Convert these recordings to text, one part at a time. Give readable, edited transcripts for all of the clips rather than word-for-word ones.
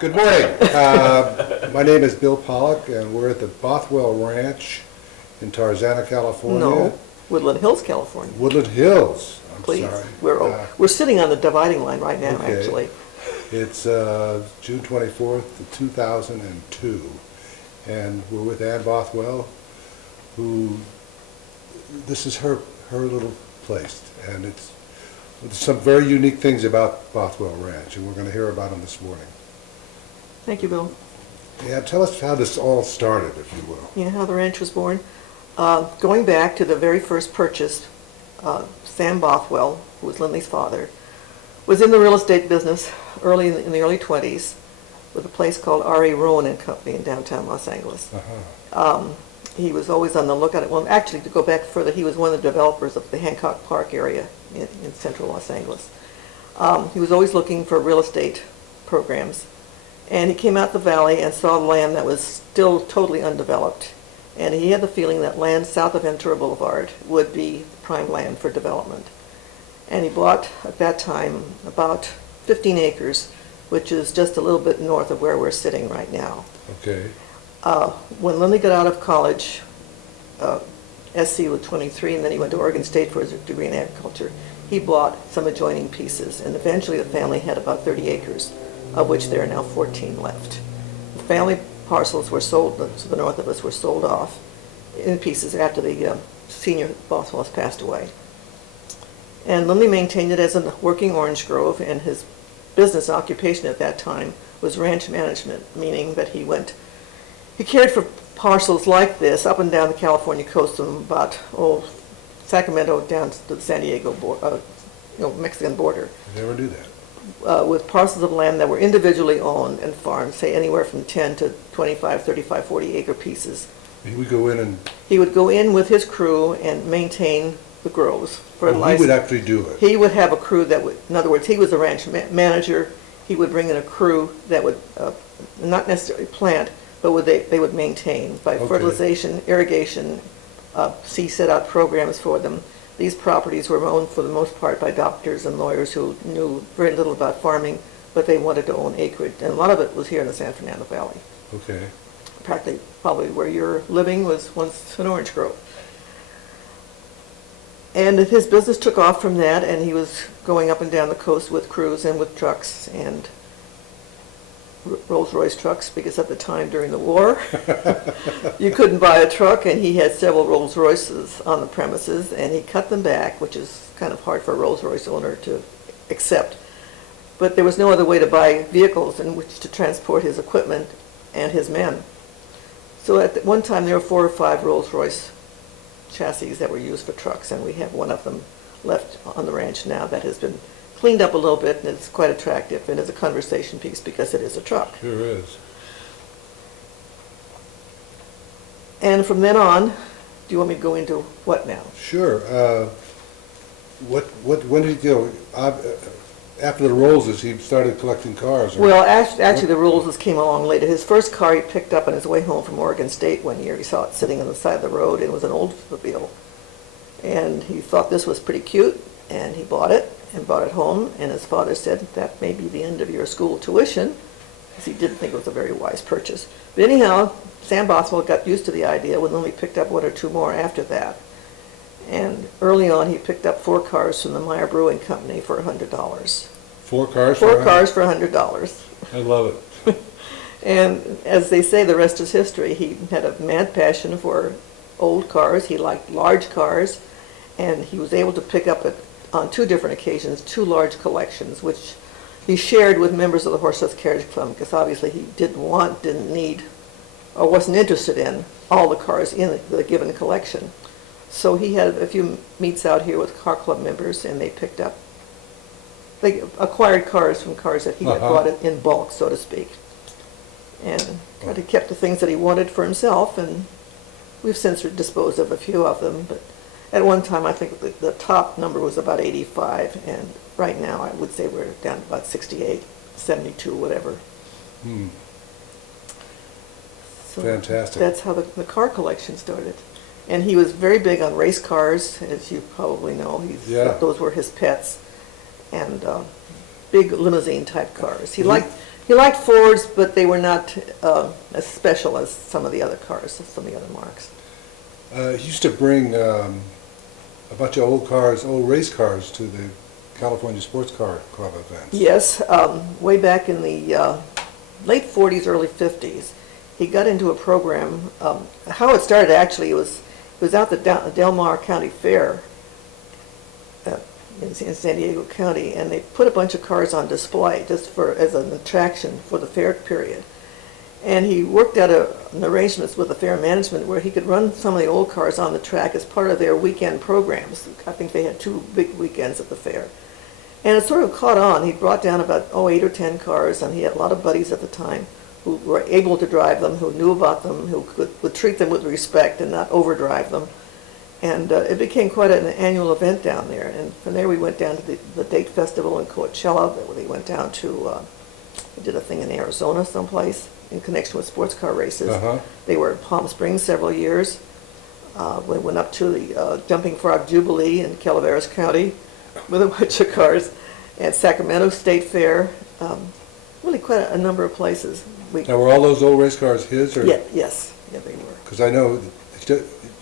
Good morning. My name is Bill Pollack, and we're at the Bothwell Ranch in Tarzana, California. No, Woodland Hills, California. Woodland Hills. I'm Please. sorry. We're sitting on the dividing line right now, Okay. actually. It's June 24th, 2002, and we're with Ann Bothwell, who, this is her little place, and it's some very unique things about Bothwell Ranch, and we're going to hear about them this morning. Thank you, Bill. Yeah, tell us how this all started, if you will. You know how the ranch was born? Going back to the very first purchase, Sam Bothwell, who was Lindley's father, was in the real estate business early in the early 20s with a place called R.A. Rowan and Company in downtown Los Angeles. He was always on the lookout. Well, actually, to go back further, he was one of the developers of the Hancock Park area in central Los Angeles. He was always looking for real estate programs. And he came out the valley and saw land that was still totally undeveloped. And he had the feeling that land south of Ventura Boulevard would be prime land for development. And he bought, at that time, about 15 acres, which is just a little bit north of where we're sitting right now. Okay. When Lindley got out of college, SC was 23, and then he went to Oregon State for his degree in agriculture. He bought some adjoining pieces, and eventually the family had about 30 acres, of which there are now 14 left. The family parcels were sold, to the north of us, were sold off in pieces after the senior Bothwells passed away. And Lindley maintained it as a working orange grove, and his business occupation at that time was ranch management, meaning that he cared for parcels like this up and down the California coast from about, Sacramento down to the San Diego Mexican border. I never knew that. With parcels of land that were individually owned and farmed, say anywhere from 10 to 25, 35, 40 acre pieces. He would go in and... He would go in with his crew and maintain the groves. For he would actually do it. He would have a crew that would, in other words, he was a ranch manager. He would bring in a crew that would not necessarily plant, but they would maintain by fertilization, irrigation. He set out programs for them. These properties were owned for the most part by doctors and lawyers who knew very little about farming, but they wanted to own acreage. And a lot of it was here in the San Fernando Valley. Okay. Practically, probably where you're living was once an orange grove. And his business took off from that, and he was going up and down the coast with crews and with trucks and Rolls-Royce trucks, because at the time during the war, you couldn't buy a truck, and he had several Rolls-Royces on the premises, and he cut them back, which is kind of hard for a Rolls-Royce owner to accept. But there was no other way to buy vehicles in which to transport his equipment and his men. So at one time there were 4 or 5 Rolls-Royce chassis that were used for trucks, and we have one of them left on the ranch now that has been cleaned up a little bit, and it's quite attractive, and is a conversation piece because it is a truck. Sure is. And from then on, do you want me to go into what now? Sure. When did he go? After the Rollses, he started collecting cars. Well, actually the Rolls came along later. His first car he picked up on his way home from Oregon State one year. He saw it sitting on the side of the road, and it was an Oldsmobile. And he thought this was pretty cute, and he bought it and brought it home. And his father said, that may be the end of your school tuition, because he didn't think it was a very wise purchase. But anyhow, Sam Bothwell got used to the idea when only picked up 1 or 2 more after that. And early on, he picked up 4 cars from the Meyer Brewing Company for $100. 4 cars? 4 cars for $100. I love it. And as they say, the rest is history. He had a mad passion for old cars. He liked large cars, and he was able to pick up on 2 different occasions 2 large collections, which he shared with members of the Horseless Carriage Club, because obviously he didn't need, or wasn't interested in all the cars in the given collection. So he had a few meets out here with car club members, and they acquired cars from cars that he had bought in bulk, so to speak. And kind of kept the things that he wanted for himself, and we've since disposed of a few of them. But at one time, I think the top number was about 85, and right now I would say we're down to about 68, 72, whatever. So fantastic. That's how the car collection started. And he was very big on race cars, as you probably know. Those were his pets, and big limousine type cars. He He liked Fords, but they were not as special as some of the other cars, some of the other marks. He used to bring a bunch of old cars, old race cars, to the California Sports Car Club events. Yes, way back in the late 40s, early 50s, he got into a program. How it started, actually, it was out the Del Mar County Fair in San Diego County, and they put a bunch of cars on display just as an attraction for the fair period. And he worked out an arrangement with the fair management where he could run some of the old cars on the track as part of their weekend programs. I think they had 2 big weekends at the fair. And it sort of caught on. He brought down about 8 or 10 cars, and he had a lot of buddies at the time who were able to drive them, who knew about them, who would treat them with respect and not overdrive them. And it became quite an annual event down there. And from there we went down to the Date Festival in Coachella. We went down to, we did a thing in Arizona someplace in connection with sports car races. They were in Palm Springs several years. We went up to the Jumping Frog Jubilee in Calaveras County with a bunch of cars, and Sacramento State Fair, really quite a number of places. Now, were all those old race cars his? Or? Yeah, yes, yeah, they were. Because I know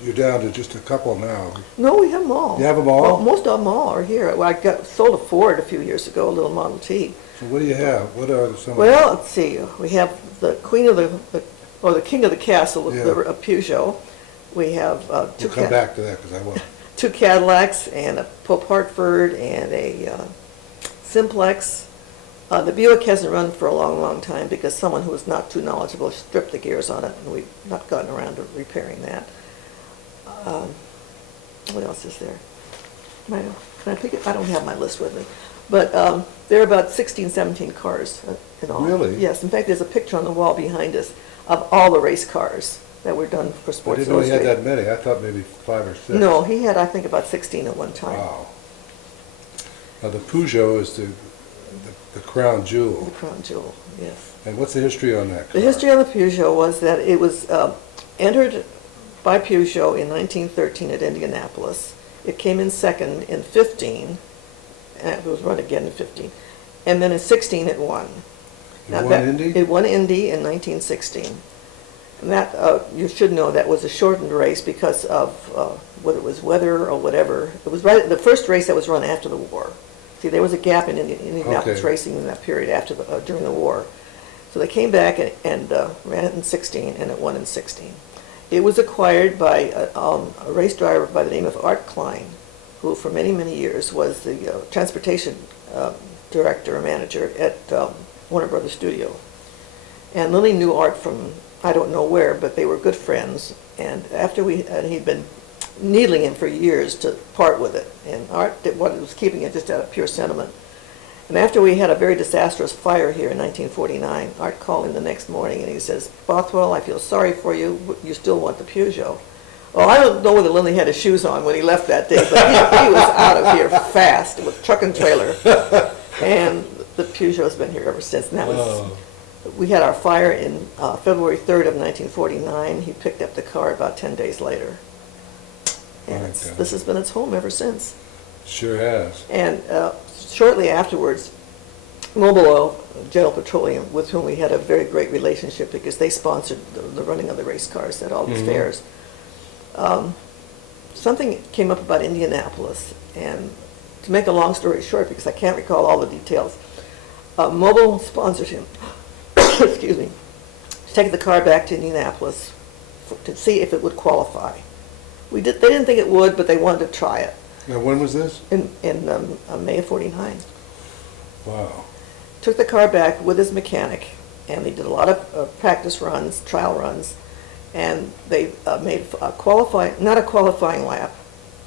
you're down to just a couple now. No, we have them all. You have them all? Well, most of them all are here. Well, I sold a Ford a few years ago, a little Model T. So what do you have? What are some? Well, let's see. We have the Queen of the King of the Castle, Yeah. the Pew Show. We have We'll come back to that because I will. 2 Cadillacs and a Pope Hartford and a Simplex. The Buick hasn't run for a long, long time because someone who was not too knowledgeable stripped the gears on it, and we've not gotten around to repairing that. What else is there? Can I pick it? I don't have my list with me. But there are about 16, 17 cars in all. Really? Yes. In fact, there's a picture on the wall behind us of all the race cars that were done for I Sports didn't know he had Illustrated. that many. I thought maybe 5 or 6. No, he had, I think, about 16 at one time. Wow. Now, the Peugeot is the crown The jewel. crown jewel, yes. And what's the history on that car? The history on the Pew Show was that it was entered by Pew Show in 1913 at Indianapolis. It came in second in 15, and it was run again in 15. And then in 16 it won. It won Indy? It won Indy in 1916. And that, you should know, that was a shortened race because of whether it was weather or whatever. It was the first race that was run after the war. See, there was a gap in Indianapolis Okay. racing in that period during the war. So they came back and ran it in 16, and it won in 16. It was acquired by a race driver by the name of Art Klein, who for many, many years was the transportation director or manager at Warner Brothers Studio. And Lily knew Art from I don't know where, but they were good friends. And after he'd been needling him for years to part with it, and Art was keeping it just out of pure sentiment. And after we had a very disastrous fire here in 1949, Art called him the next morning and he says, "Bothwell, I feel sorry for you. You still want the Pew Show." Well, I don't know whether Lindley had his shoes on when he left that day, but he was out of here fast with truck and trailer. And the Pew Show's been here ever since. And that was, we had our fire in February 3rd of 1949. He picked up the car about 10 days later. And this has been its home ever since. Sure has. And shortly afterwards, Mobil Oil, General Petroleum, with whom we had a very great relationship because they sponsored the running of the race cars at all these fairs. Something came up about Indianapolis, and to make a long story short, because I can't recall all the details, Mobil sponsored him, excuse me, to take the car back to Indianapolis to see if it would qualify. They didn't think it would, but they wanted to try it. Now, when was this? In May of '49. Wow. Took the car back with his mechanic, and they did a lot of practice runs, trial runs, and they made not a qualifying lap.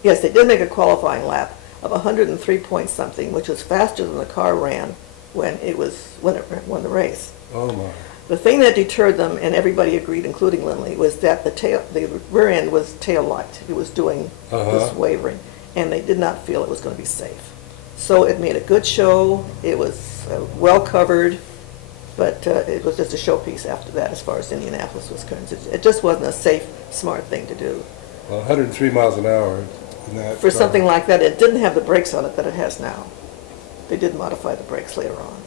Yes, they did make a qualifying lap of 103 point something, which was faster than the car ran when it won the race. Oh my. The thing that deterred them, and everybody agreed, including Lindley, was that the rear end was tail light. It was doing this wavering, and they did not feel it was going to be safe. So it made a good show. It was well covered, but it was just a showpiece after that as far as Indianapolis was concerned. It just wasn't a safe, smart thing to do. Well, 103 miles an hour in that For car. something like that, it didn't have the brakes on it that it has now. They did modify the brakes later on.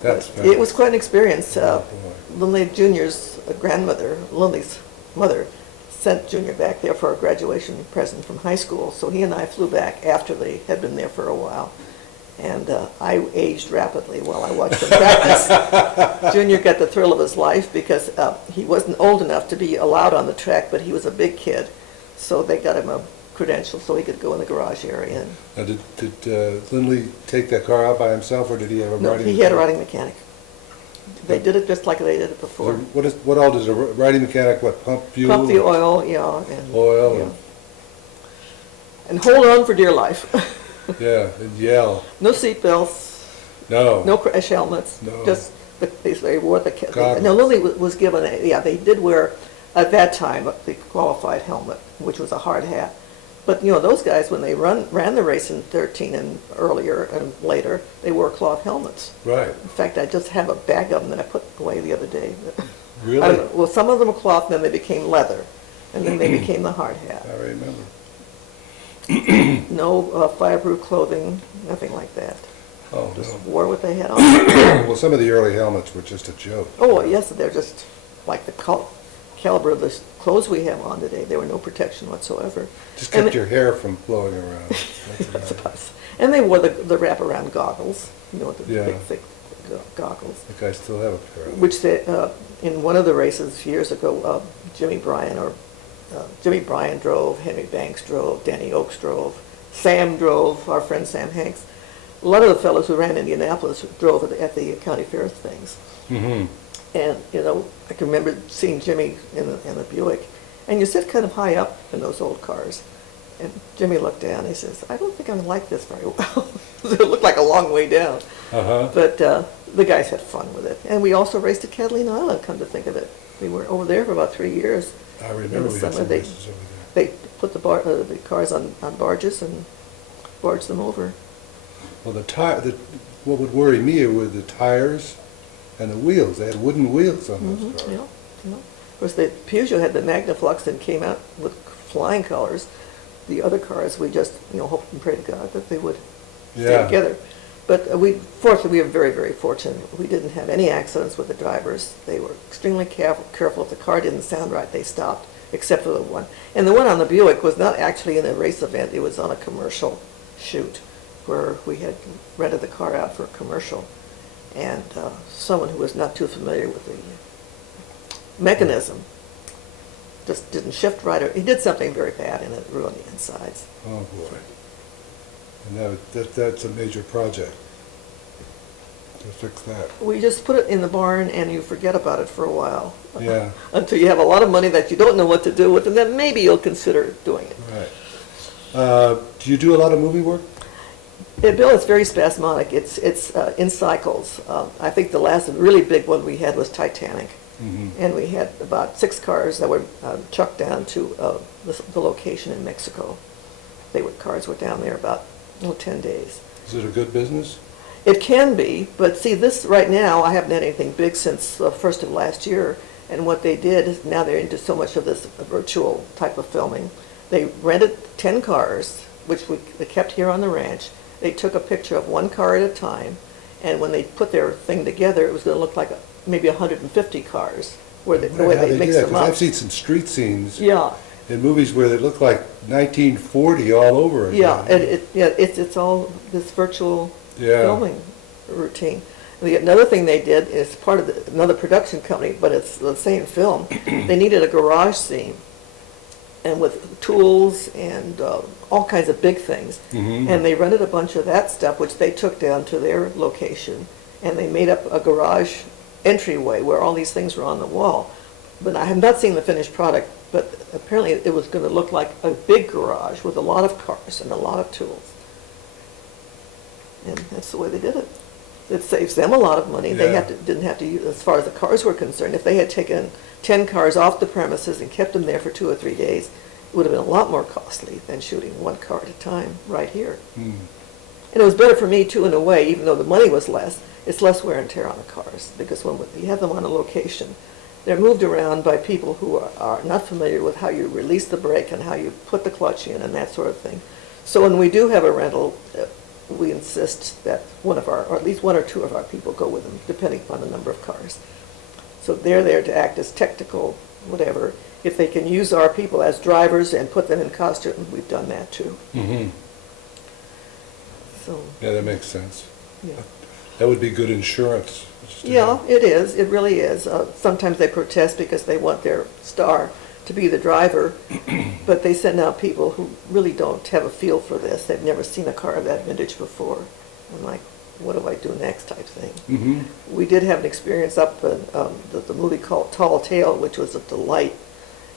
That's But it was quite an experience. Oh, boy. Lindley Jr.'s grandmother, Lindley's mother, sent Junior back there for a graduation present from high school. So he and I flew back after they had been there for a while. And I aged rapidly while I watched him practice. Junior got the thrill of his life because he wasn't old enough to be allowed on the track, but he was a big kid. So they got him a credential so he could go in the garage area. Now, did Lindley take that car out by himself, or did he have a No, riding he had a riding mechanic. They did it just like they did it before. What all does a riding mechanic, pump fuel? Pump the oil, yeah. And, Oil yeah. and- And hold on for dear life. Yeah, and yell. No seat belts, No. no crash helmets, No. just, they wore the, Goggles. no, Lily was given, they did wear, at that time, the qualified helmet, which was a hard hat. But, those guys, when they ran the race in 13 and earlier and later, they wore cloth helmets. Right. In fact, I just have a bag of them that I put away the other day. Really? I don't know, well, some of them were cloth, then they became leather, and then they became the hard hat. I remember. No fireproof clothing, nothing like that. Oh, Just no. wore what they had on. Well, some of the early helmets were just a joke. Oh, yes, they're just like the caliber of the clothes we have on today. There were no protection whatsoever. Just And kept your hair from blowing around. That's That's about it. us. And they wore the wraparound goggles, the Yeah. big, thick goggles, I think I still have a pair of them. which they, in one of the races years ago, Jimmy Bryan drove, Henry Banks drove, Danny Oakes drove, Sam drove, our friend Sam Hanks. A lot of the fellows who ran Indianapolis drove at the county fair things. Mm-hmm. And, I can remember seeing Jimmy in the Buick, and you sit kind of high up in those old cars. And Jimmy looked down, he says, I don't think I like this very well. It looked like a long way down. Uh-huh. But the guys had fun with it. And we also raced at Catalina Island, come to think of it. We were over there for about 3 years. I In remember the we had summer, some they- races over there. They put the cars on barges and barged them over. Well, what would worry me were the tires and the wheels. They had wooden wheels on those cars. Yeah. Of course, the Pew Show had the Magnaflux and came out with flying colors. The other cars, we just, hoped and prayed to God that they would stay Yeah. together. But fortunately, we were very, very fortunate. We didn't have any accidents with the drivers. They were extremely careful. If the car didn't sound right, they stopped, except for the one. And the one on the Buick was not actually in a race event. It was on a commercial shoot where we had rented the car out for a commercial. And someone who was not too familiar with the mechanism just didn't shift right, or he did something very bad and it ruined the insides. Oh, boy. And that's a major project to fix that. We just put it in the barn and you forget about it for a while. Yeah. Until you have a lot of money that you don't know what to do with, and then maybe you'll consider doing it. Right. Do you do a lot of movie work? Bill, it's very spasmodic. It's in cycles. I think the last really big one we had was Titanic. Mm-hmm. And we had about 6 cars that were trucked down to the location in Mexico. Cars were down there about 10 days. Is it a good business? It can be, but see, this right now, I haven't had anything big since the first of last year. And what they did is now they're into so much of this virtual type of filming. They rented 10 cars, which they kept here on the ranch. They took a picture of one car at a time, and when they put their thing together, it was going to look like maybe 150 cars, the way they mixed them up. I've seen some street scenes Yeah, in movies where they look like 1940 all over again. yeah, and it's all this virtual Yeah. filming routine. Another thing they did is part of another production company, but it's the same film. They needed a garage scene, and with tools and all kinds of big things. Mhm. And they rented a bunch of that stuff, which they took down to their location, and they made up a garage entryway where all these things were on the wall. But I have not seen the finished product, but apparently it was going to look like a big garage with a lot of cars and a lot of tools. And that's the way they did it. It saves them a lot of money. They Yeah. didn't have to use, as far as the cars were concerned, if they had taken 10 cars off the premises and kept them there for 2 or 3 days, it would have been a lot more costly than shooting one car at a time right here. Hmm. And it was better for me too, in a way, even though the money was less. It's less wear and tear on the cars, because when you have them on a location, they're moved around by people who are not familiar with how you release the brake and how you put the clutch in and that sort of thing. So when we do have a rental, we insist that one of our, or at least one or two of our people go with them, depending upon the number of cars. So they're there to act as technical, whatever. If they can use our people as drivers and put them in costume, we've done that too. Mm-hmm. So, Yeah, that makes sense. yeah. That would be good insurance. just to Yeah, have. it is, it really is. Sometimes they protest because they want their star to be the driver, but they send out people who really don't have a feel for this. They've never seen a car of that vintage before. I'm like, what do I do next type thing. Mm-hmm. We did have an experience up in the movie called Tall Tale, which was a delight,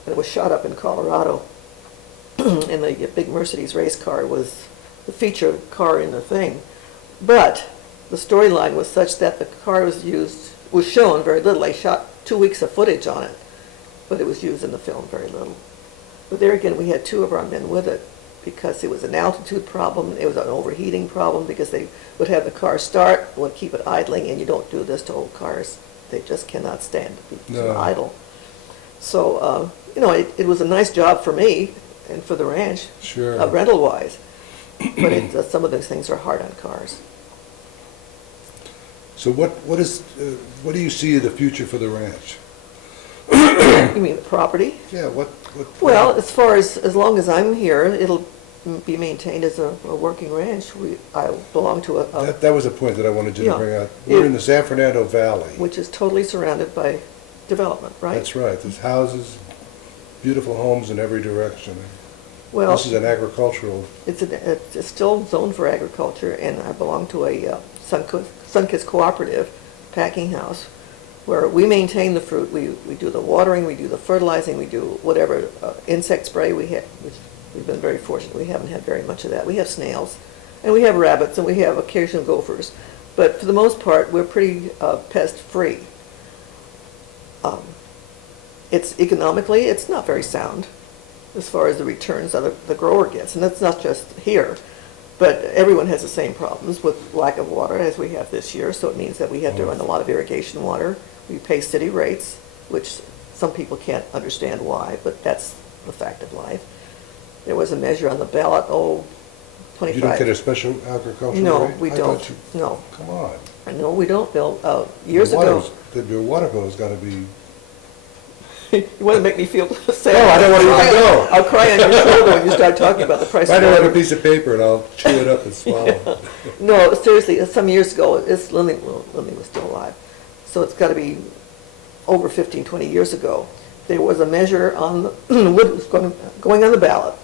and it was shot up in Colorado. And the big Mercedes race car was the feature car in the thing. But the storyline was such that the car was shown very little. They shot 2 weeks of footage on it, but it was used in the film very little. But there again, we had two of our men with it because it was an altitude problem, it was an overheating problem because they would have the car start, would keep it idling, and you don't do this to old cars. They just cannot stand to be idle. So, it was a nice job for me and for the ranch, Sure. rental-wise. But some of those things are hard on cars. So what do you see the future for the ranch? You mean the property? Yeah, what? Well, as long as I'm here, it'll be maintained as a working ranch. I belong to That was a point that I wanted you to Yeah. bring out. We're in the San Fernando Valley. which is totally surrounded by development, right? That's right. There's houses, beautiful homes in every direction. Well, This is an agricultural. it's still zoned for agriculture, and I belong to a Sunkist Cooperative packing house, where we maintain the fruit. We do the watering, we do the fertilizing, we do whatever insect spray we have, which we've been very fortunate. We haven't had very much of that. We have snails, and we have rabbits, and we have occasional gophers. But for the most part, we're pretty pest-free. It's economically, it's not very sound as far as the returns that the grower gets. And that's not just here, but everyone has the same problems with lack of water as we have this year. So it means that we have to run a lot of irrigation water. We pay city rates, which some people can't understand why, but that's the fact of life. There was a measure on the ballot, 25. You don't get a special agricultural No, rate? we I don't. thought you- No. Come on. No, we don't, Bill. Years ago. Your water bill's got to be. You want to make me feel sad? No, I don't want you to go. I'll cry on your shoulder when you start talking about the price of Write it on water. a piece of paper and I'll chew it up and swallow it. No, seriously, some years ago, Lindley was still alive, so it's got to be over 15, 20 years ago. There was a measure on, what was going on the ballot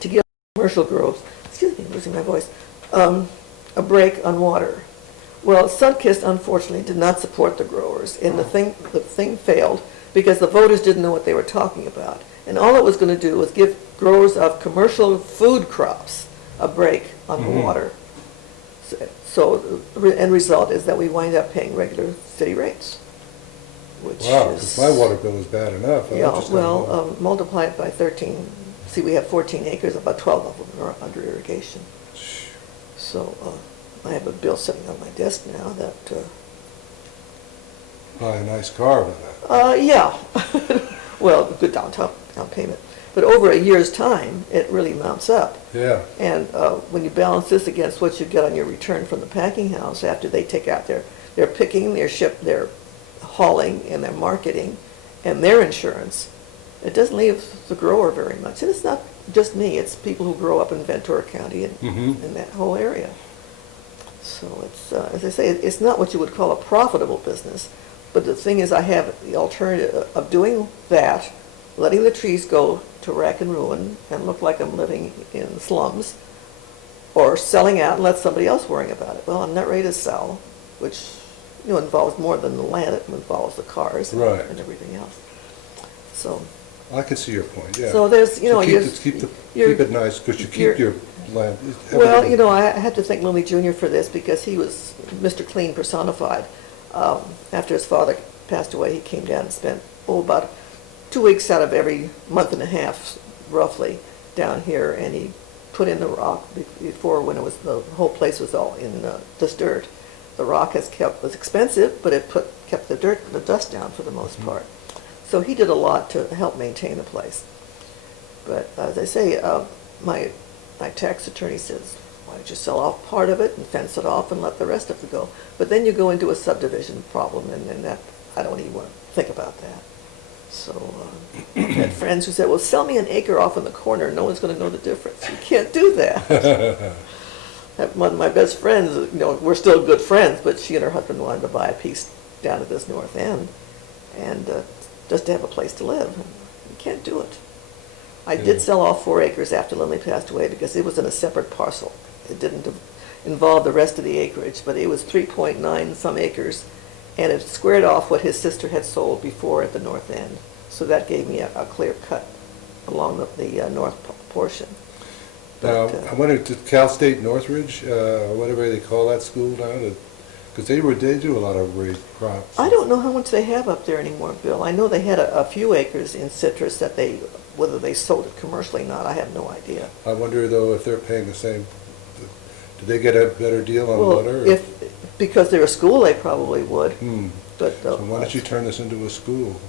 to give commercial groves, excuse me, I'm losing my voice, a break on water. Well, Sunkist unfortunately did not support the growers, and the thing failed because the voters didn't know what they were talking about. And all it was going to do was give growers of commercial food crops a break on the water. So the end result is that we wind up paying regular city rates, which Wow, is... 'cause my water bill is bad enough. Yeah, well, multiply it by 13. See, we have 14 acres, about 12 of them are under irrigation. So I have a bill sitting on my desk now that... Buy a nice car with that. Yeah. Well, good down payment. But over a year's time, it really mounts up. Yeah. And when you balance this against what you get on your return from the packing house after they take out their picking, their hauling, and their marketing, and their insurance, it doesn't leave the grower very much. And it's not just me, it's people who grow up in Ventura County and in that whole area. So it's, as I say, it's not what you would call a profitable business. But the thing is, I have the alternative of doing that, letting the trees go to rack and ruin and look like I'm living in slums, or selling out and let somebody else worry about it. Well, I'm not ready to sell, which involves more than the land. It involves the cars Right. and everything else. So I can see your point, yeah. So there's, So you're... keep it nice, because you keep your land. Well, everything. I had to thank Lilly Jr. for this because he was Mr. Clean personified. After his father passed away, he came down and spent, about 2 weeks out of every month and a half, roughly, down here, and he put in the rock before, when the whole place was all in this dirt. The rock was expensive, but it kept the dust down for the most part. So he did a lot to help maintain the place. But as I say, my tax attorney says, Why don't you sell off part of it and fence it off and let the rest of it go? But then you go into a subdivision problem, and that, I don't even want to think about that. So I had friends who said, well, sell me an acre off in the corner, no one's going to know the difference. You can't do that. One of my best friends, we're still good friends, but she and her husband wanted to buy a piece down at this north end, and just to have a place to live. You can't do it. I did sell off 4 acres after Lindley passed away because it was in a separate parcel. It didn't involve the rest of the acreage, but it was 3.9 some acres, and it squared off what his sister had sold before at the north end. So that gave me a clear cut along the north portion. Now, I wondered, did Cal State Northridge, whatever they call that school now, because they do a lot of raised crops. I don't know how much they have up there anymore, Bill. I know they had a few acres in citrus that whether they sold it commercially or not, I have no idea. I wonder, though, if they're paying the same, do they get a better deal on water? Because they're a school, they probably would. But, so why don't you turn this into a school?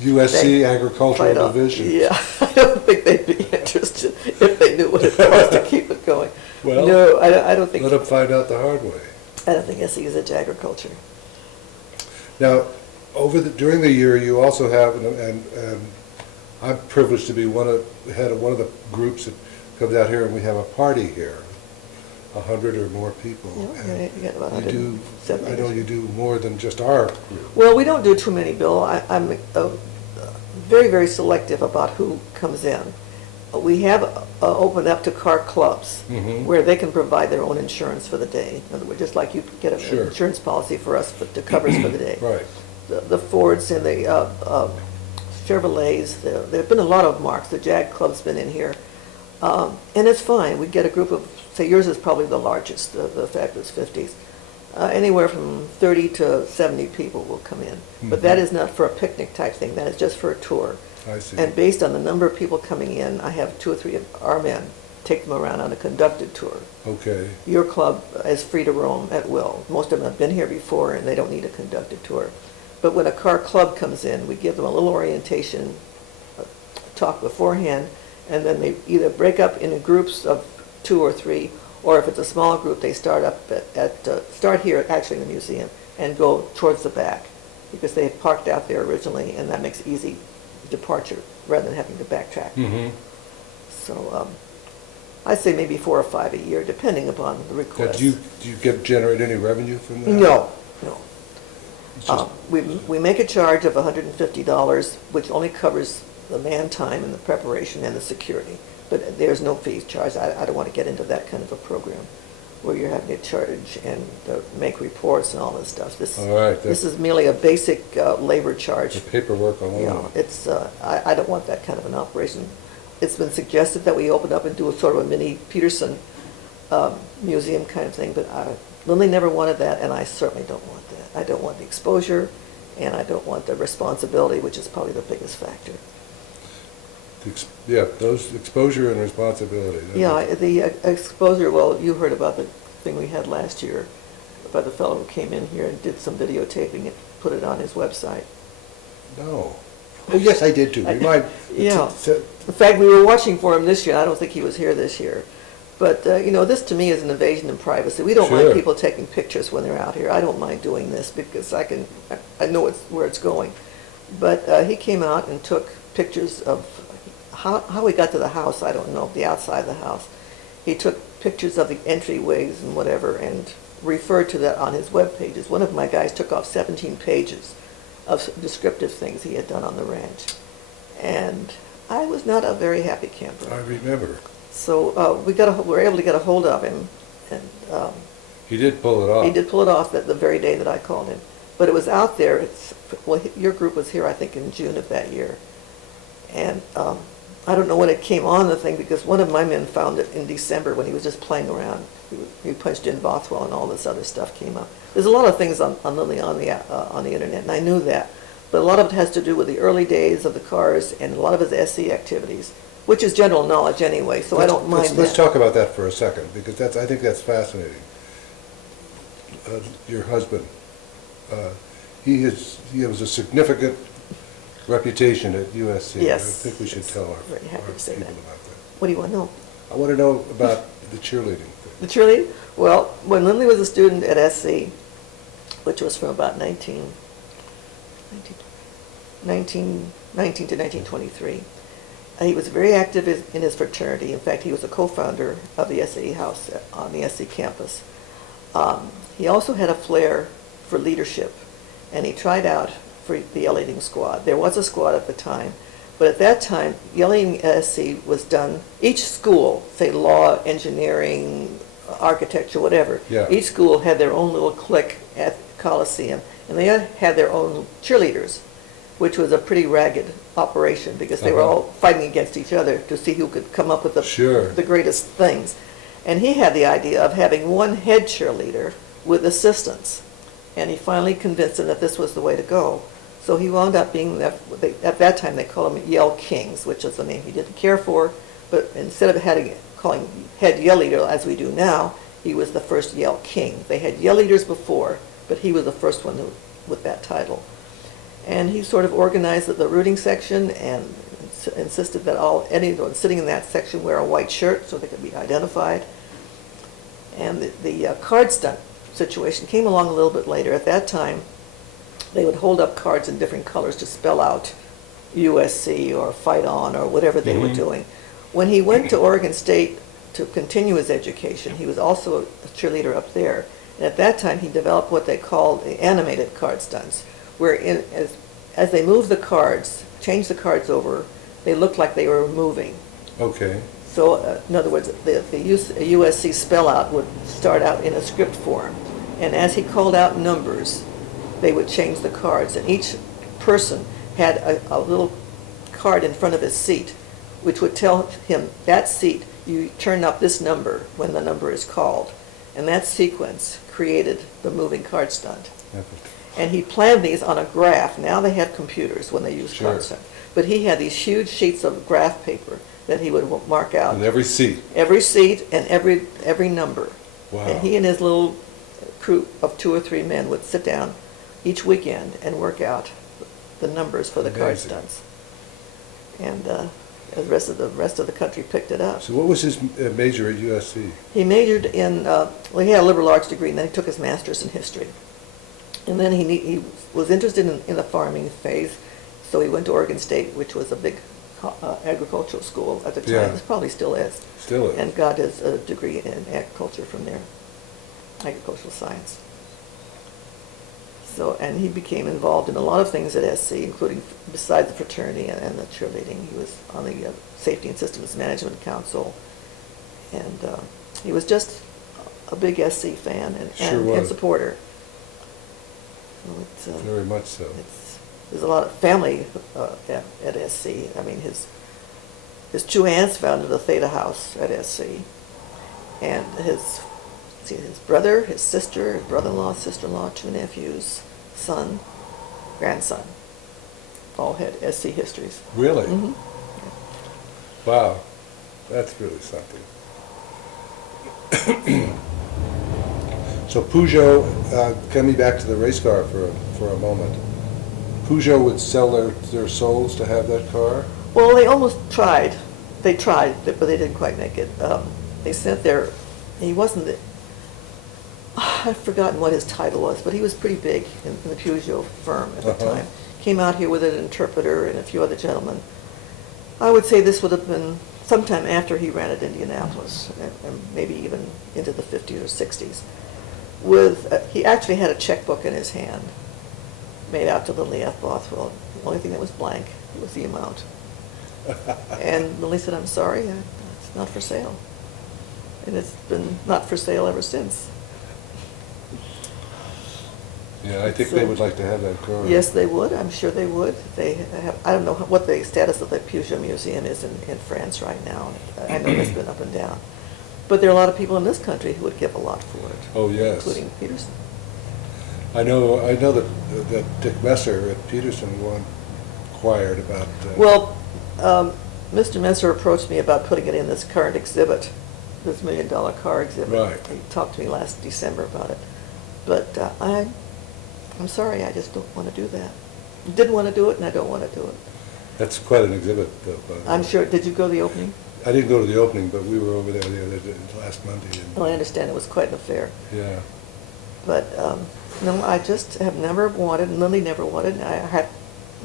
USC Agricultural Division. Yeah, I don't think they'd be interested if they knew what it cost to keep it going. Well, no, I don't think. Let them find out the hard way. I don't think SE is into agriculture. Now, during the year, you also have, and I'm privileged to be head of one of the groups that comes out here, and we have a party here, 100 or more people. Yeah, you got about 170. I know you do more than just our group. Well, we don't do too many, Bill. I'm very, very selective about who comes in. We have opened up to car clubs where they can provide their own insurance for the day. In other words, just like you get an insurance policy for us to cover us for the day. Right. The Fords and the Chevrolets, there have been a lot of marks. The Jag Club's been in here. And it's fine. We get a group of, say yours is probably the largest, the Fabulous 50s. Anywhere from 30 to 70 people will come in. But that is not for a picnic type thing. That is just for a tour. I see. And based on the number of people coming in, I have 2 or 3 of our men take them around on a conducted tour. Okay. Your club is free to roam at will. Most of them have been here before and they don't need a conducted tour. But when a car club comes in, we give them a little orientation, talk beforehand, and then they either break up into groups of 2 or 3, or if it's a small group, they start up start here, actually in the museum, and go towards the back, because they had parked out there originally, and that makes easy departure rather than having to backtrack. So I'd say maybe 4 or 5 a year, depending upon the request. Do you generate any revenue from that? No. Just, we make a charge of $150, which only covers the man time and the preparation and the security. But there's no fees charged. I don't want to get into that kind of a program where you're having to charge and make reports and all this stuff. This is merely a basic labor charge. The paperwork alone. I don't want that kind of an operation. It's been suggested that we open up and do a sort of a mini Peterson museum kind of thing, but Lindley never wanted that, and I certainly don't want that. I don't want the exposure, and I don't want the responsibility, which is probably the biggest factor. Those exposure and responsibility. The exposure, well, you heard about the thing we had last year by the fellow who came in here and did some videotaping and put it on his website. No. Oh, yes, I did too. In fact, we were watching for him this year. I don't think he was here this year. But, this to me is an invasion of privacy. We don't mind people taking pictures when they're out here. I don't mind doing this because I know where it's going. But he came out and took pictures of how we got to the house. I don't know, the outside of the house. He took pictures of the entryways and whatever and referred to that on his web pages. One of my guys took off 17 pages of descriptive things he had done on the ranch. And I was not a very happy camper. I remember. So we were able to get a hold of him, and he did pull it off. He did pull it off the very day that I called him. But it was out there. Your group was here, I think, in June of that year, and I don't know when it came on the thing because one of my men found it in December when he was just playing around. He punched in Bothwell, and all this other stuff came up. There's a lot of things on Lindley on the internet, and I knew that, but a lot of it has to do with the early days of the cars and a lot of his SC activities, which is general knowledge anyway, so I don't mind that. Let's talk about that for a second, because I think that's fascinating. Your husband, he has a significant reputation at USC. Yes. I think we should tell our very happy to say people that. about that. What do you want to know? I want to know about the cheerleading thing. The cheerleading? Well, when Lindley was a student at SC, which was from about 1919 to 1923, he was very active in his fraternity. In fact, he was a co-founder of the SAE House on the SC campus. He also had a flair for leadership, and he tried out for the yell leading squad. There was a squad at the time, but at that time, yelling at SC was done, each school, say law, engineering, architecture, whatever, Yeah. each school had their own little clique at Coliseum, and they had their own cheerleaders, which was a pretty ragged operation because they were all fighting against each other to see who could come up with the greatest things. And he had the idea of having one head cheerleader with assistants, and he finally convinced them that this was the way to go. So he wound up being, at that time they called them Yell Kings, which is a name he didn't care for, but instead of calling head yell leader as we do now, he was the first Yell King. They had yell leaders before, but he was the first one with that title. And he sort of organized the rooting section and insisted that anyone sitting in that section wear a white shirt so they could be identified. And the card stunt situation came along a little bit later. At that time, they would hold up cards in different colors to spell out USC or Fight On or whatever they were doing. When he went to Oregon State to continue his education, he was also a cheerleader up there. And at that time, he developed what they called the animated card stunts, where as they moved the cards, changed the cards over, they looked like they were moving. Okay. So, in other words, the USC spell out would start out in a script form. And as he called out numbers, they would change the cards. And each person had a little card in front of his seat, which would tell him, that seat, you turn up this number when the number is called. And that sequence created the moving card stunt. And he planned these on a graph. Now they have computers when they use card stunt. But he had these huge sheets of graph paper that he would mark out. And every seat. Every seat and every number. Wow. And he and his little crew of 2 or 3 men would sit down each weekend and work out the numbers for the card stunts. And the rest of the country picked it up. So what was his major at USC? He majored in, he had a liberal arts degree, and then he took his master's in history. And then he was interested in the farming phase, so he went to Oregon State, which was a big agricultural school at the time. Yeah. It probably still is. Still is. And got his degree in agriculture from there, agricultural science. So, and he became involved in a lot of things at SC, including, besides the fraternity and the cheerleading, he was on the Safety and Systems Management Council. And he was just a big SC fan and supporter. So very much so. There's a lot of family at SC. I mean, his 2 aunts founded the Theta House at SC. And his brother, his sister, his brother-in-law, sister-in-law, 2 nephews, son, grandson, all had SC histories. Really? Mm-hmm. Yeah. Wow. That's really something. So Peugeot, coming back to the race car for a moment, Peugeot would sell their souls to have that car? Well, they almost tried. They tried, but they didn't quite make it. They sent he wasn't, I've forgotten what his title was, but he was pretty big in the Peugeot firm at the time. Came out here with an interpreter and a few other gentlemen. I would say this would have been sometime after he ran at Indianapolis, and maybe even into the 50s or 60s. He actually had a checkbook in his hand, made out to Lindley F. Bothwell. The only thing that was blank was the amount. And Lindley said, "I'm sorry, it's not for sale." And it's been not for sale ever since. Yeah, I think they would like to have that car. Yes, they would. I'm sure they would. I don't know what the status of the Peugeot Museum is in France right now. I know it's been up and down. But there are a lot of people in this country who would give a lot for it. Oh, yes. Including Peterson. I know that Dick Messer at Peterson inquired about... Well, Mr. Messer approached me about putting it in this current exhibit, this $1 million car exhibit. Right. He talked to me last December about it. But I'm sorry, I just don't want to do that. Didn't want to do it, and I don't want to do it. That's quite an exhibit, though. I'm sure. Did you go to the opening? I didn't go to the opening, but we were over there the other day, last Monday. Well, I understand it was quite an affair. Yeah. But, no, I just have never wanted, and Lily never wanted, and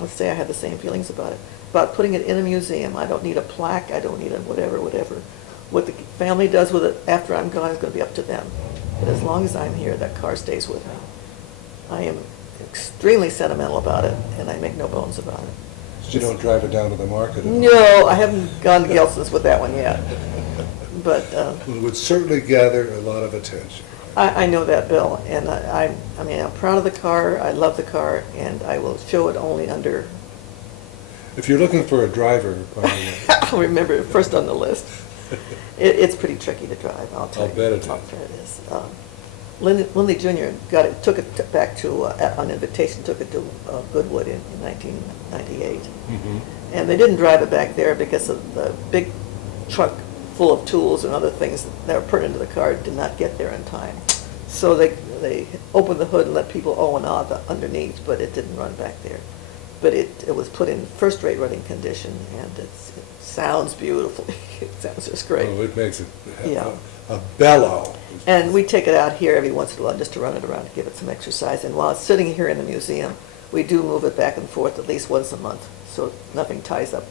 let's say I had the same feelings about it, about putting it in a museum. I don't need a plaque, I don't need a whatever. What the family does with it after I'm gone is going to be up to them. But as long as I'm here, that car stays with me. I am extremely sentimental about it, and I make no bones about it. So you don't drive it down to the market? No, I haven't gone to Gelson's with that one yet. But Well, it would certainly gather a lot of attention. I know that, Bill, and I mean, I'm proud of the car, I love the car, and I will show it only under, If you're looking for a driver, by the way, I'll remember it first on the list. It's pretty tricky to drive, I'll tell you. I'll bet it is. I'll bet it is. Lindley Jr. took it back to, on invitation, took it to Goodwood in 1998. Mhm. And they didn't drive it back there because of the big truck full of tools and other things that were put into the car did not get there in time. So they opened the hood and let people oh and ah underneath, but it didn't run back there. But it was put in first-rate running condition, and it sounds beautiful. It sounds just great. Oh, it makes it Yeah. a bellow. And we take it out here every once in a while just to run it around to give it some exercise. And while it's sitting here in the museum, we do move it back and forth at least once a month, so nothing ties up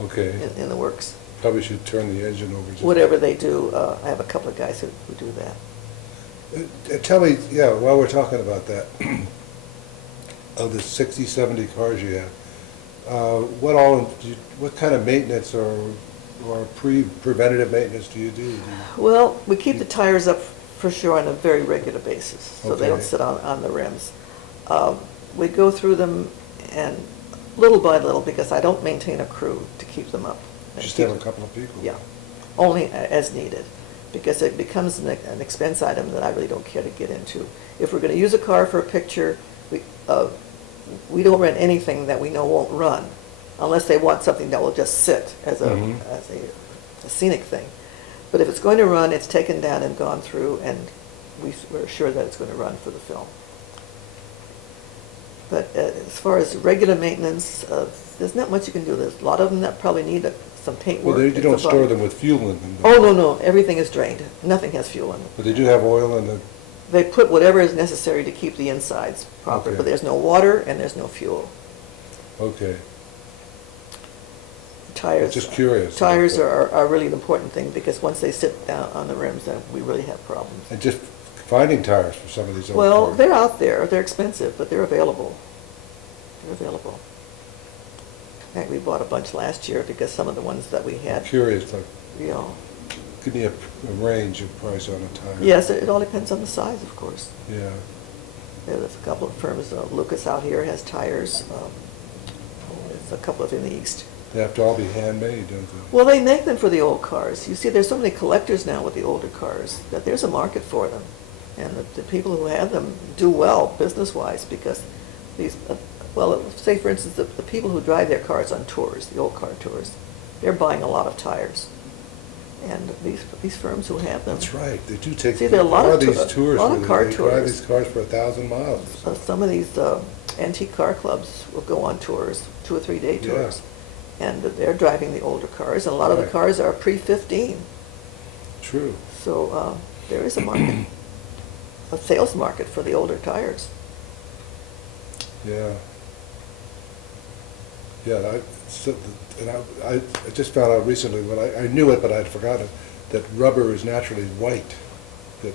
Okay. in the works. Probably should turn the engine over. Just Whatever they do, I have a couple of guys who do that. Tell me, yeah, while we're talking about that, of the 60, 70 cars you have, what kind of maintenance or preventative maintenance do you do? Well, we keep the tires up for sure on a very regular basis, so they don't Okay. sit on the rims. We go through them and little by little, because I don't maintain a crew to keep them up. Just have a couple of people? Yeah, only as needed, because it becomes an expense item that I really don't care to get into. If we're going to use a car for a picture, we don't rent anything that we know won't run, unless they want something that will just sit as Mhm. a scenic thing. But if it's going to run, it's taken down and gone through, and we're sure that it's going to run for the film. But as far as regular maintenance, there's not much you can do. There's a lot of them that probably need some paint work. Well, you don't It's about- store them with fuel in them? Oh, no, everything is drained. Nothing has fuel in it. But they do have oil in the, They put whatever is necessary to keep the insides proper, Okay. but there's no water and there's no fuel. okay. Tires. Just curious. Tires are really an important thing, because once they sit down on the rims, then we really have problems. And just finding tires for some of these old Well, cars. they're out there. They're expensive, but they're available. They're available. In fact, we bought a bunch last year because some of the ones that we had, Curious, like, you know. give me a range of price on a tire. Yes, it all depends on the size, of course. Yeah. There's a couple of firms, Lucas out here has tires. There's a couple of in the east. They have to all be handmade, don't they? Well, they make them for the old cars. You see, there's so many collectors now with the older cars that there's a market for them. And the people who have them do well business-wise, because these, well, say for instance, the people who drive their cars on tours, the old car tours, they're buying a lot of tires. And these firms who have them. That's right, they do take, See, there are a lot of these tours, lot of where car they drive tours. these cars for 1,000 miles. Some of these antique car clubs will go on tours, 2 or 3 day Yeah. tours. And they're driving the older cars, and a lot of the Right. cars are pre-15. True. So there is a market, a sales market for the older tires. Yeah. Yeah, I just found out recently, well, I knew it, but I'd forgotten, that rubber is naturally white, that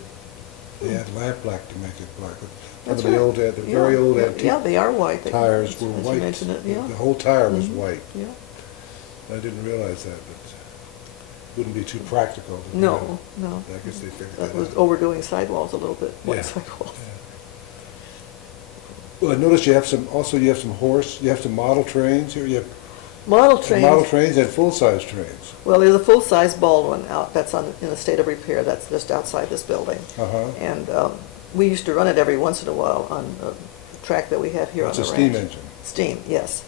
they add lampblack to make it black. Some That's of the right. old, the very Yeah, old yeah, antique yeah, they are white. tires were As you white. mentioned it, yeah. The whole tire was Mhm, white. Yeah. I didn't realize that, but it wouldn't be too practical. No, no. I guess they figured That that was out. overdoing sidewalls a little bit, white Yeah. sidewalls. Well, I noticed you have some model trains here, you have Model model trains, trains and full-size trains. well, there's a full-size Baldwin out, that's in a state of repair, that's just outside this building. Uh-huh. And we used to run it every once in a while on the track that we have here on It's the a ranch. steam engine. Steam, yes.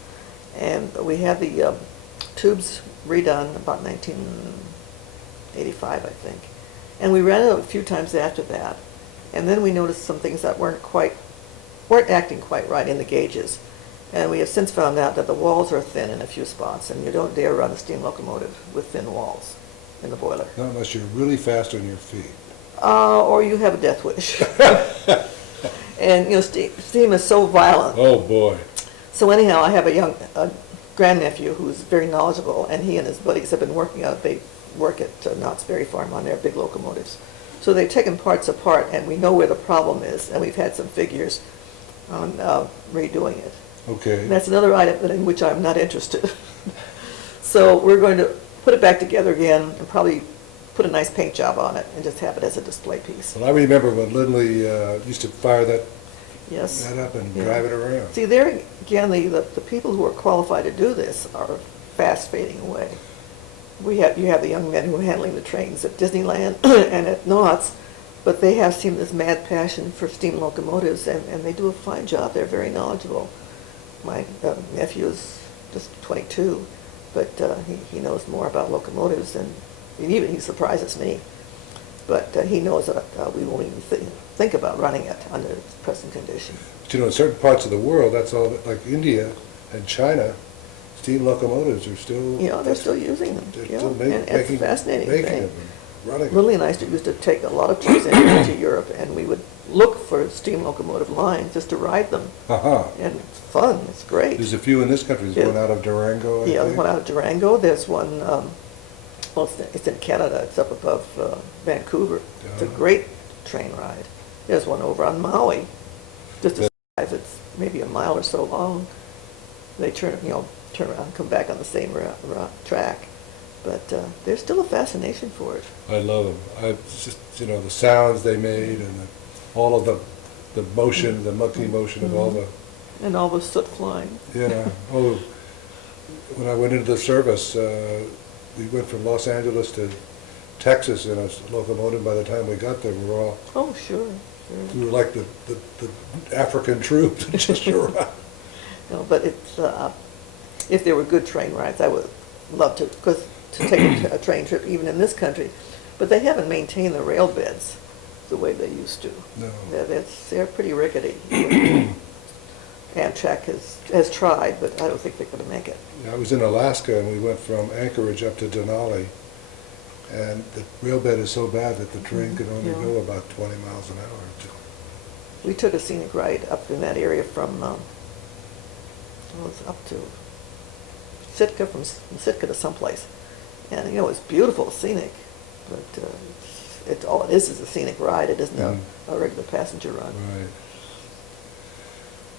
And we had the tubes redone about 1985, I think. And we ran it a few times after that. And then we noticed some things that weren't acting quite right in the gauges. And we have since found out that the walls are thin in a few spots, and you don't dare run a steam locomotive with thin walls in the boiler. Not unless you're really fast on your feet. Or you have a death wish. And, you know, steam is so violent. Oh, boy. So anyhow, I have a grandnephew who's very knowledgeable, and he and his buddies have been working out, they work at Knott's Berry Farm on their big locomotives. So they've taken parts apart, and we know where the problem is, and we've had some figures on redoing it. Okay. And that's another item in which I'm not interested. So we're going to put it back together again and probably put a nice paint job on it and just have it as a display piece. Well, I remember when Lindley used to fire that Yes. up and Yeah. drive it around. See, there again, the people who are qualified to do this are fast fading away. You have the young men who are handling the trains at Disneyland and at Knott's, but they have seen this mad passion for steam locomotives, and they do a fine job. They're very knowledgeable. My nephew is just 22, but he knows more about locomotives, and he surprises me. But he knows that we won't even think about running it under its present condition. But you know, in certain parts of the world, that's all, like India and China, steam locomotives are still... You know, they're still using them. They're You still know, and it's a fascinating making thing. them and running them. Lily and I used to take a lot of trips into Europe, and we would look for steam locomotive lines just to ride them. Uh-huh. And it's fun, it's great. There's a few in this country. There's Yeah. one out of Durango, I Yeah, there's think. one out of Durango, there's one, well, it's in Canada, it's up above Vancouver. It's a Uh-huh. great train ride. There's one over on Maui, just a drive, it's maybe a mile or so long. They turn around and come back on the same track. But there's still a fascination for it. I love them. Just, you know, the sounds they made and all of the motion, the monkey motion of all the... And all the soot flying. Yeah. Oh, when I went into the service, we went from Los Angeles to Texas in a locomotive. By the time we got there, we were all... Oh, sure. We were like the African troops that just arrived. No, but it's, if there were good train rides, I would love to take a train trip even in this country. But they haven't maintained the rail beds the way they used to. No. They're pretty rickety. Amtrak has tried, but I don't think they're going to make it. I was in Alaska, and we went from Anchorage up to Denali, and the rail bed is so bad that the train could only Yeah. go about 20 miles an hour. We took a scenic ride up in that area from, up to Sitka, from Sitka to someplace. And, you know, it's beautiful, scenic, but all it is a scenic ride. It isn't a regular passenger run. Right.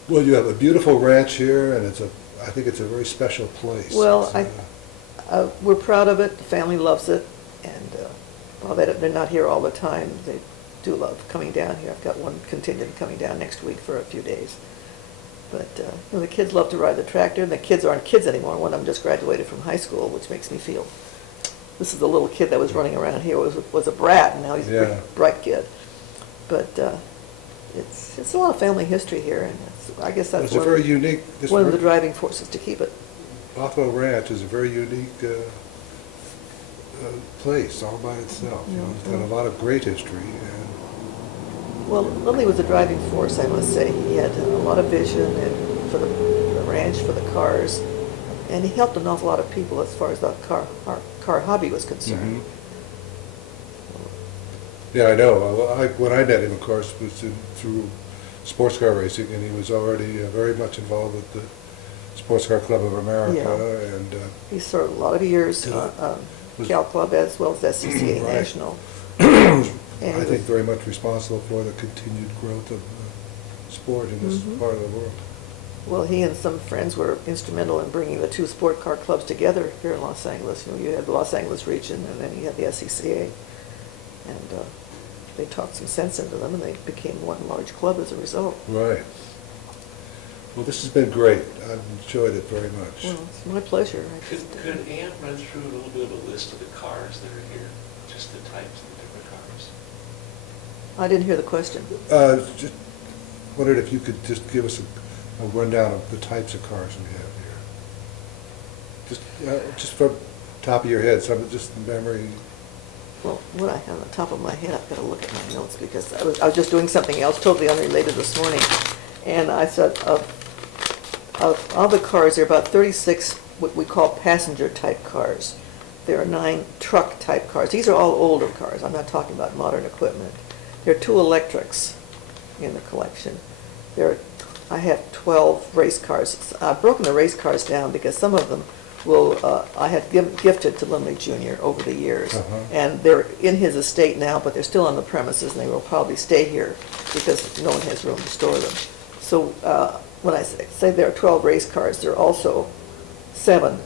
Well, you have a beautiful ranch here, and I think it's a very special place. Well, It's, we're proud of it. The family loves it, and while they're not here all the time, they do love coming down here. I've got one contingent coming down next week for a few days. But you know, the kids love to ride the tractor, and the kids aren't kids anymore. One of them just graduated from high school, which makes me feel. This is the little kid that was running around here, was a brat, and now he's a Yeah. pretty bright kid. But it's a lot of family history here, and I guess that's It's a very unique... one of the driving forces to keep it. Bothwell Ranch is a very unique place all by itself. You know, it's got a lot of great history. And Well, Lindley was a driving force, I must say. He had a lot of vision and for the ranch, for the cars, and he helped an awful lot of people as far as the car hobby was concerned. Yeah, I know. When I met him, of course, was through sports car racing, and he was already very much involved with the Sports Car Club of America. Yeah. And He served a lot of years Cal Club as well as SCCA Right. National. I think very much responsible for the continued growth of sport in this part of the world. Well, he and some friends were instrumental in bringing the two sport car clubs together here in Los Angeles. You know, you had the Los Angeles region, and then you had the SCCA. And they talked some sense into them, and they became one large club as a result. Right. Well, this has been great. I've enjoyed it very much. Well, it's my pleasure. Could Ann run through a little bit of a list of the cars that are here, just the types of the different cars? I didn't hear the question. Just wondered if you could just give us a rundown of the types of cars we have here. Just from top of your head, just memory. Well, what I have on the top of my head, I've got to look at my notes because I was just doing something else totally unrelated this morning. And I said, Of all the cars, there are about 36 what we call passenger-type cars. There are 9 truck-type cars. These are all older cars. I'm not talking about modern equipment. There are 2 electrics in the collection. I have 12 race cars. I've broken the race cars down because some of them I had gifted to Lindley Jr. over the years. And they're in his estate now, but they're still on the premises, and they will probably stay here because no one has room to store them. So when I say there are 12 race cars, there are also 7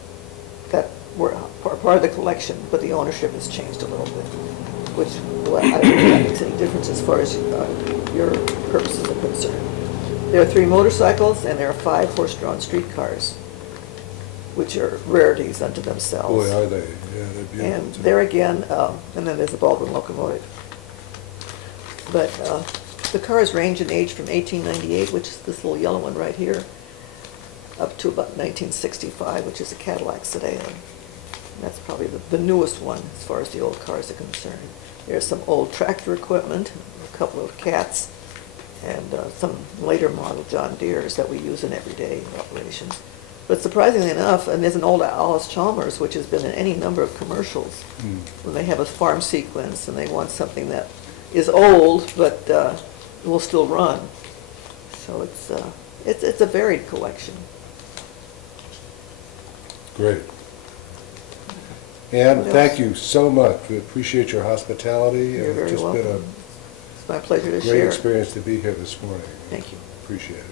that were part of the collection, but the ownership has changed a little bit, which I don't think that makes any difference as far as your purposes are concerned. There are 3 motorcycles, and there are 5 horse-drawn streetcars, which are rarities unto themselves. Boy, are they. Yeah, they're beautiful. And too. there again, and then there's a Baldwin locomotive. But the cars range in age from 1898, which is this little yellow one right here, up to about 1965, which is a Cadillac sedan. That's probably the newest one as far as the old cars are concerned. There's some old tractor equipment, a couple of cats, and some later model John Deeres that we use in everyday operations. But surprisingly enough, and there's an old Alice Chalmers, which has been in any number of commercials, when they have a farm sequence and they want something that is old but will still run. So it's a varied collection. Great. And What thank else? you so much. We appreciate your hospitality. You're very It's just welcome. been It's my pleasure to a share. great experience to be here this morning. Thank you. Appreciate it.